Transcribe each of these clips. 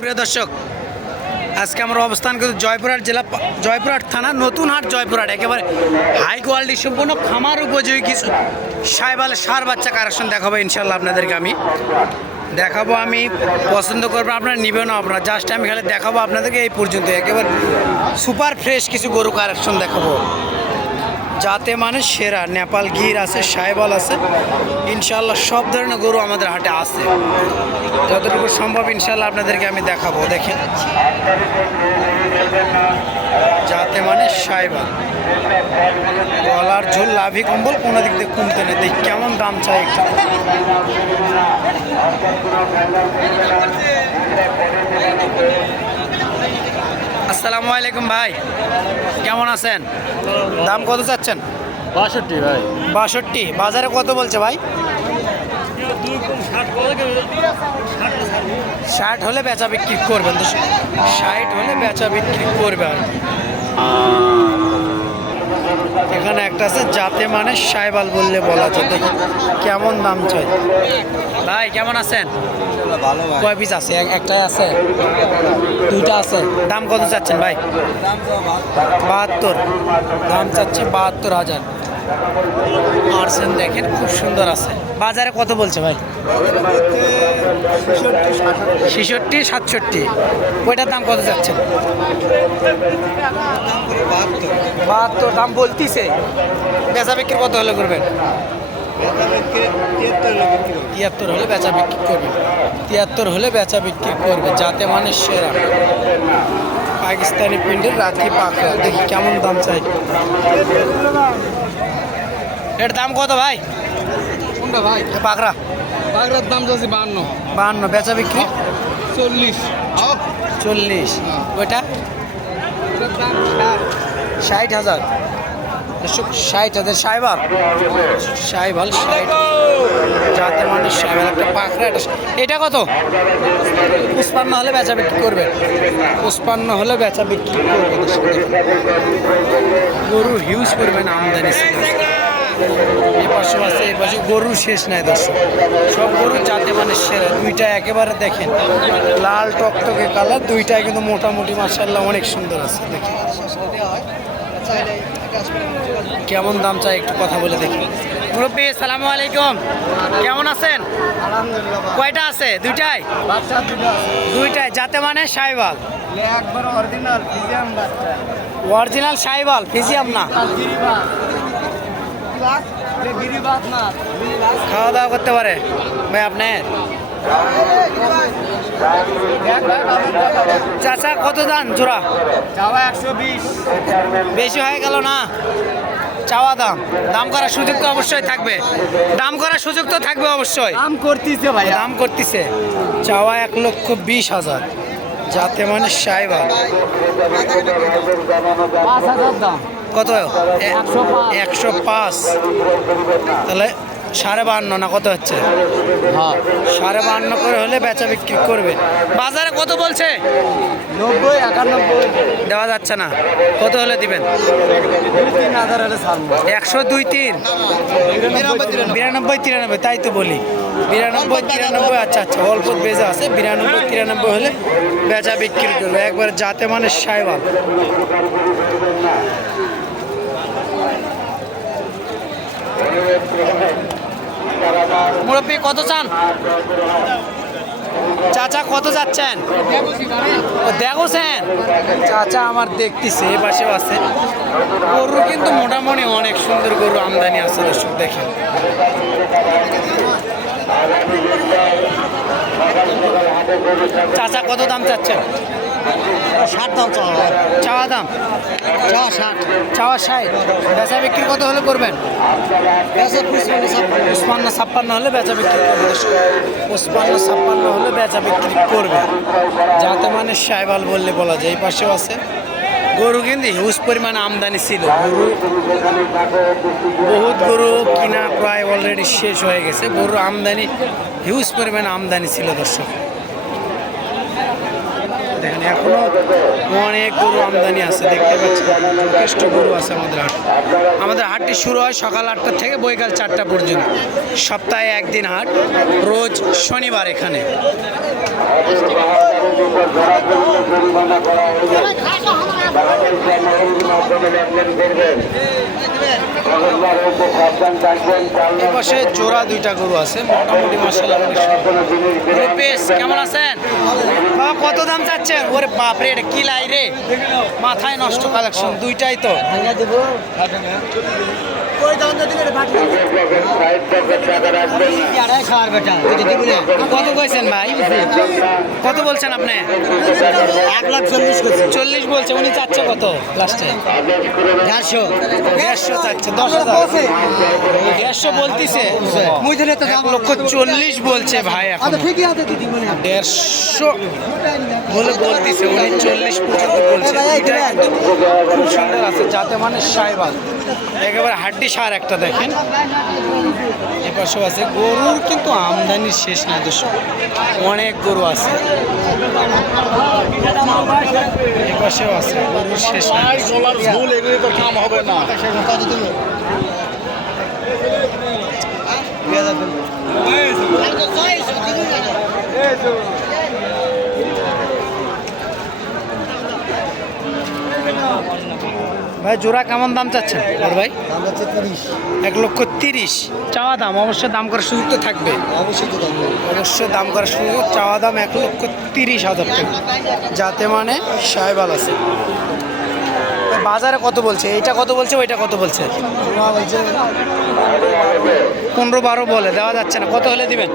প্রিয় দর্শক, আজকে আমরা অবস্থান কিন্তু জয়পুরহাট জেলা জয়পুরহাট থানা, নতুন হাট জয়পুরহাট, একেবারে হাই কোয়ালিটি সম্পূর্ণ খামার উপযোগী কিছু সাইবাল সার বাচ্চা কারেকশন দেখাবো ইনশাল্লাহ আপনাদেরকে আমি। দেখাবো আমি, পছন্দ করব আপনারা, নিবেন না আপনারা। জাস্ট আমি খালি দেখাবো আপনাদেরকে এই পর্যন্ত একেবারে সুপার ফ্রেশ কিছু গরু কারেকশন দেখাবো। যাতে মানে সেরা। নেপাল গির আছে সাইবাল আছে। ইনশাল্লাহ সব ধরনের গরু আমাদের হাটে আছে। যতটুকু সম্ভব ইনশাল্লাহ আপনাদেরকে আমি দেখাবো, দেখেন। যাতে মানে সাইবাল গলার ঝোল লাভি কম্বল, কোনো দিক দিয়ে কমতে নেই। কেমন দাম চাই একটু। আসসালামু আলাইকুম ভাই। কেমন আছেন? দাম কত চাচ্ছেন? বাষট্টি ভাই। বাষট্টি। বাজারে কত বলছে ভাই? ষাট হলে বেচা বিক্রি করবেন তো। ষাট হলে বেচা বিক্রি করবে আর এখানে একটা আছে যাতে মানে সাইবাল বললে বলা যায়। কেমন দাম চাই। ভাই কেমন আছেন? কয় পিস আছে? এক- একটাই আছে? দুইটা আছে। দাম কত চাচ্ছেন ভাই? বাহাত্তর। দাম চাচ্ছে বাহাত্তর হাজার। পার্সেন্ট দেখেন খুব সুন্দর আছে। বাজারে কত বলছে ভাই? ছেষট্টি সাতষট্টি। ওইটার দাম কত যাচ্ছে বাহাত্তর। দাম বলতিছে। বেচা বিক্রি কত হলে করবেন? তিয়াত্তর হলে বেচা বিক্রি করবে। তিয়াত্তর হলে বেচা বিক্রি করবে যাতে মানে সেরা। পাকিস্তানি প্রিন্টের রাখি পাখা দেখি কেমন দাম চাই। এর দাম কত ভাই? কোনটা ভাই? পাখরা বাগড়ার দাম যাচ্ছে বান্ন বাহান্ন বেচা বিক্রি? চল্লিশ। চল্লিশ। ওইটা? ষাট। ষাট হাজার ষাট হাজার সাইবার। সাইবাল ষাট যাতে মানুষ সাইবার, একটা একটা এটা কত? পুষ্পান্ন হলে বেচা বিক্রি করবে। পুষ্পান্ন হলে বেচা বিক্রি করবে গরু হিউজ পরিমাণ আমদানি ছিল। এ পাশে আছে এ পাশে গরু শেষ নাই দর্শক। সব গরু যাতে মানে সেরা, দুইটা একেবারে দেখেন। লাল টকটকে কালার, দুইটাই কিন্তু মোটামুটি মার্শাল্লাহ অনেক সুন্দর আছে, দেখেন। কেমন দাম চাই একটু কথা বলে দেখি। মুরব্বী সালামু আলাইকুম। কেমন আছেন? কয়টা আছে? দুইটাই? দুইটাই যাতে মানে সাইবাল। একবার অরিজিনাল সাইবাল ফিজিয়াম না। খাওয়া দাওয়া করতে পারে। ভাই আপনার? চাচা কত দান জোড়া? চাওয়া একশো বিশ। বেশি হয়ে গেল না? চাওয়া দাম। দাম করার সুযোগ তো অবশ্যই থাকবে। দাম করার সুযোগ তো থাকবে অবশ্যই। দাম করতেছে ভাই দাম করতেছে। চাওয়া এক লক্ষ বিশ হাজার। যাতে মানে দাম। কত? একশো পাঁচ। তাহলে সাড়ে বাহান্ন না কত হচ্ছে? হ্যাঁ। সাড়ে বাহান্ন করে হলে বেচা বিক্রি করবে। বাজারে কত বলছে? নব্বই একানব্বই। দেওয়া যাচ্ছে না। কত হলে দিবেন? তিন হাজার হলে একশো দুই তিন। বিরানব্বই তিরানব্বই তাই তো বলি। বিরানব্বই তিরানব্বই আচ্ছা আচ্ছা অল্প বেজা আছে। বিরানব্বই তিরানব্বই হলে বেচা বিক্রি করবে। একবার যাতে মানে সাইবাল মুরব্বী কত চান? চাচা কত যাচ্ছেন? ও দেখোছেন চাচা আমার দেখতেছে এ পাশেও আছে। গরু কিন্তু মোটামুটি অনেক সুন্দর গরু আমদানি আছে দর্শক দেখেন। চাচা কত দাম চাচ্ছেন? ষাট দাম চাওয়া চাওয়া দাম? চাওয়া ষাট। চাওয়া ষাট। বেচা বিক্রি কত হলে করবেন? বেচা পঁচপান্ন ছাপ্পান্ন। হলে বেচা বিক্রি করবে পঁচপান্ন ছাপ্পান্ন হলে বেচা বিক্রি করবে যাতে মানে সাইবাল বললে বলা যায় এই পাশেও আছে। গরু কিন্তু হিউজ পরিমাণ আমদানি ছিল। গরু বহুত গরু কিনা প্রায় অলরেডি শেষ হয়ে গেছে। গরু আমদানি হিউজ পরিমাণ আমদানি ছিল দর্শক। দেখেন আমদানি এখনও অনেক গরু আমদানি আছে, দেখতে পাচ্ছেন। যথেষ্ট গরু আছে আমাদের হাট। আমাদের হাটটি শুরু হয় সকাল আটটা থেকে বৈকাল চারটা পর্যন্ত। সপ্তাহে একদিন হাট, রোজ শনিবার এখানে। পাশে জোড়া দুইটা গরু আছে মোটামুটি মাসাল্লাহ কেমন আছেন? কত দাম চাচ্ছেন ওরে বাপরে এটা কি লাই রে? মাথায় নষ্ট কালেকশন দুইটাই তো। কত কইছেন ভাই? কত বলছেন আপনি? এক লাখ চল্লিশ চল্লিশ বলছে উনি চাচ্ছে কত লাস্টে? চারশো দেড়শো চাচ্ছে দশ হাজার। দেড়শো বলতিছে। এক লক্ষ চল্লিশ বলছে ভাই এখন। আচ্ছা দেড়শো বলে বলতিছে উনি চল্লিশ পর্যন্ত বলছে। এটা খুব সুন্দর আছে যাতে মানে সাইবাল একেবারে হাড্ডি সার একটা দেখেন। এপাশেও আছে গরুর কিন্তু আমদানির শেষ নাই দর্শক। অনেক গরু আছে। এপাশেও আছে গরুর শেষ নাই। ভুল এগুলি তো কাম হবে না। ভাই জোড়া কেমন দাম চাচ্ছেন? আর ভাই? তিরিশ। এক লক্ষ তিরিশ। চাওয়া দাম অবশ্যই দাম করার সুযোগ তো থাকবে। অবশ্যই তো দাম অবশ্যই দাম করার সুযোগ চাওয়া দাম এক লক্ষ তিরিশ হাজার টাকা। যাতে মানে সাহেবাল আছে বাজারে কত বলছে? এইটা কত বলছে, ওইটা কত বলছে? পনেরো বারো বলে, দেওয়া যাচ্ছে না। কত হলে দিবেন?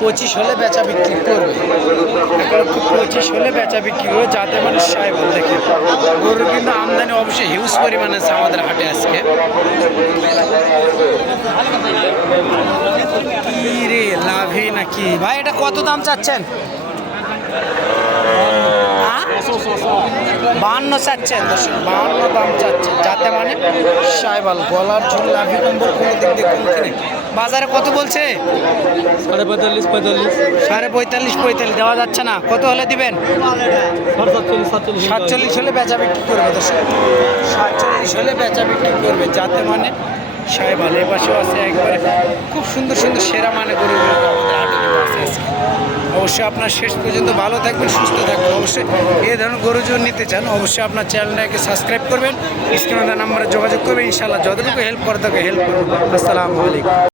পঁচিশ হলে বেচা বিক্রি করবে। পঁচিশ হলে বেচা বিক্রি করবে, যাতে মানে সাহেব দেখে। গরুর কিন্তু আমদানি অবশ্যই হিউজ পরিমাণে আছে আমাদের হাটে আজকে। কি রে লাভে নাকি? ভাই, এটা কত দাম চাচ্ছেন? বাহান্ন চাচ্ছেন দর্শক বাহান্ন দাম চাচ্ছেন যাতে মানে সাইবাল গলার ঝুল লাভি কম্বল কোনো দিক দিয়ে কমতে নেই বাজারে কত বলছে? সাড়ে পঁয়তাল্লিশ পঁয়তাল্লিশ। সাড়ে পঁয়তাল্লিশ পঁয়তাল্লিশ দেওয়া যাচ্ছে না। কত হলে দিবেন? সাতচল্লিশ হলে বেচা বিক্রি করবে দর্শক সাতচল্লিশ হলে বেচা বিক্রি করবে যাতে মানে সাহেবাল এ পাশেও আছে একবারে খুব সুন্দর সুন্দর সেরা মানে গরুগুলো। আজকে। অবশ্যই আপনার শেষ পর্যন্ত ভালো থাকবেন, সুস্থ থাকবেন। অবশ্যই এই ধরনের গরু নিতে চান, অবশ্যই আপনার চ্যানেলটাকে সাবস্ক্রাইব করবেন, স্ক্রিনে নাম্বারে যোগাযোগ করবেন ইনশাল্লাহ যতটুকু হেল্প করে তাকে হেল্প করবেন আসসালামু আলাইকুম।